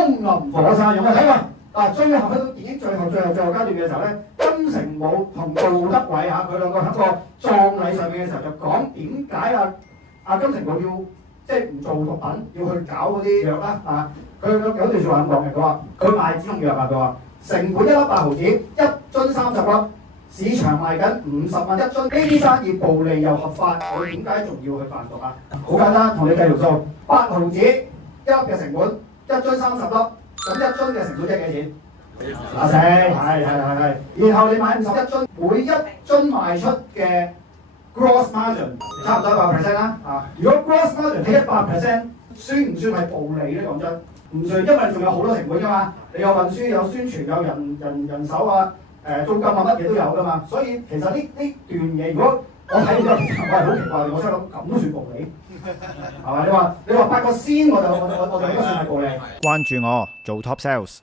風林火山有冇睇過？最後去到電影最後階段嘅時候咧，金城武同杜德偉佢兩個喺個葬禮上面嘅時候就講點解金城武要即係唔做毒品，要去搞嗰啲藥啦佢有段説話咁講嘅，佢話佢賣止痛藥佢話成本1粒8毫子，一樽30粒，市場賣緊50蚊一樽，呢啲生意暴利又合法，我點解仲要去販毒啊？好簡單，同你計條數，8毫子1粒嘅成本，一樽30粒。咁一樽嘅成本即係幾錢？4，係。然後你買51樽，每一樽賣出嘅 gross margin 差唔多100%啦。如果 gross margin 係100%，算唔算係暴利咧？講真，唔算，因為你仲有好多成本㗎嘛。你有運輸、有宣傳、有人手租金乜嘢都有㗎嘛。所以其實呢段嘢，如果我睇到我係好奇怪，我真係諗咁都算暴利。係嘛？你話8個仙我就應該算係暴利。關注我做 Top Sales。